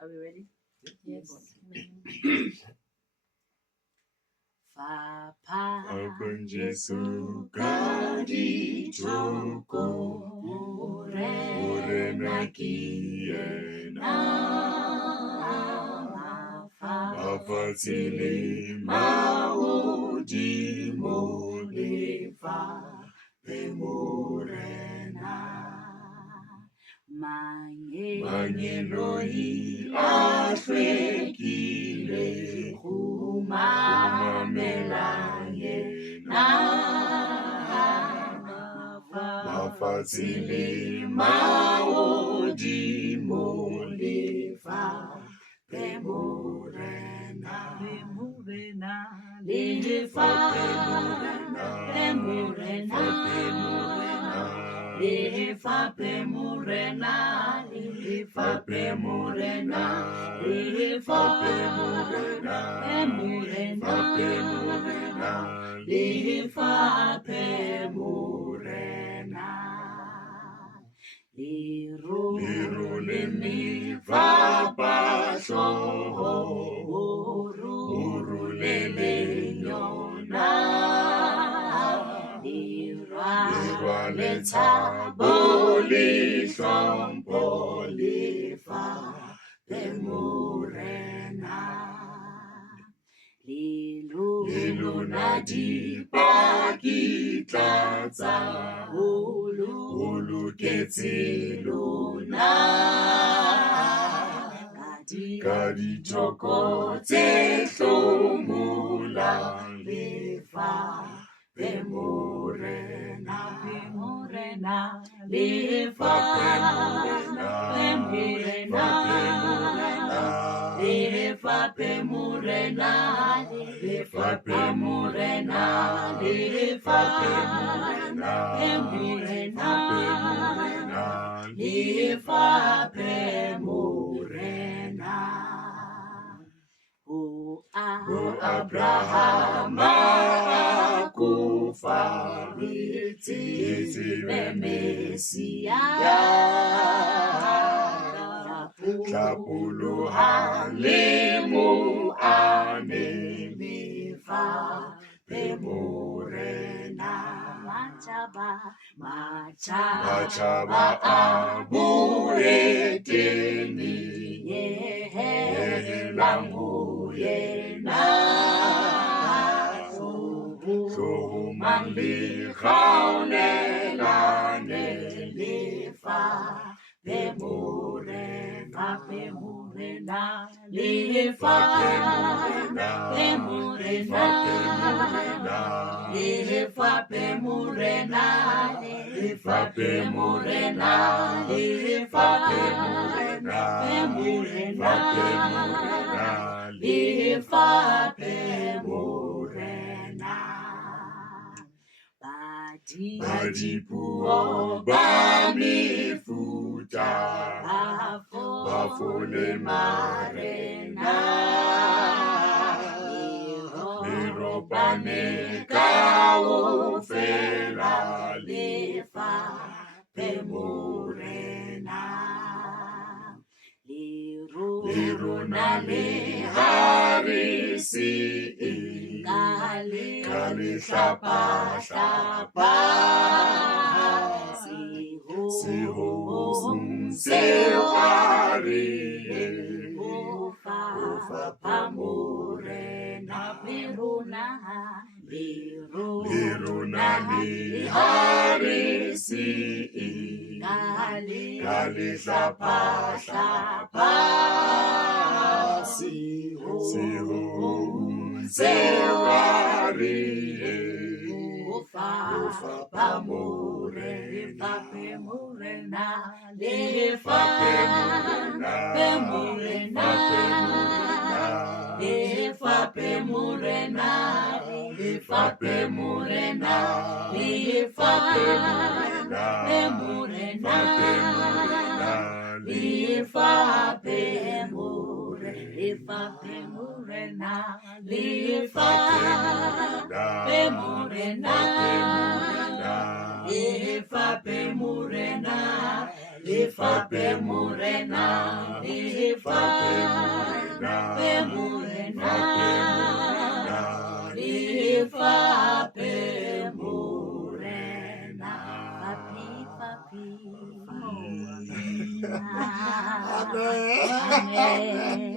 Are we ready? Yes. Papa Jesu kadi choko ure na kiena mafatili maudi molefa pemurena manyenoi afekile kumamelaye na mafatili maudi molefa pemurena lefa pemurena lefa pemurena lefa pemurena lefa pemurena lefa pemurena liru lemi vapasho urulele nyona lirwaletsa bolishompo lifa pemurena lilunadi pakitlatsa uluketsi luna kadi choko tsehlomula lefa pemurena lefa pemurena lefa pemurena lefa pemurena lefa pemurena lefa pemurena Abraham akufa iti bemesia Kapuluhan limu anelifa pemurena Machaba abureteni yehelangu yena Sohumali khaunelane lifa pemurena lifa pemurena lifa pemurena lifa pemurena lifa pemurena lifa pemurena Badipuo bamifuta bafole marena Liropane kaufela lefa pemurena Liruna le harisi Kali shapa Siho sewari Ufa pamurena Liruna li harisi Kali shapa Siho sewari Ufa pamurena Lefa pemurena Lefa pemurena Lefa pemurena Lefa pemurena Lefa pemurena Lefa pemurena Lefa pemurena Lefa pemurena lifa pemurena, lifa pemurena, papi papi. Amen. Amen.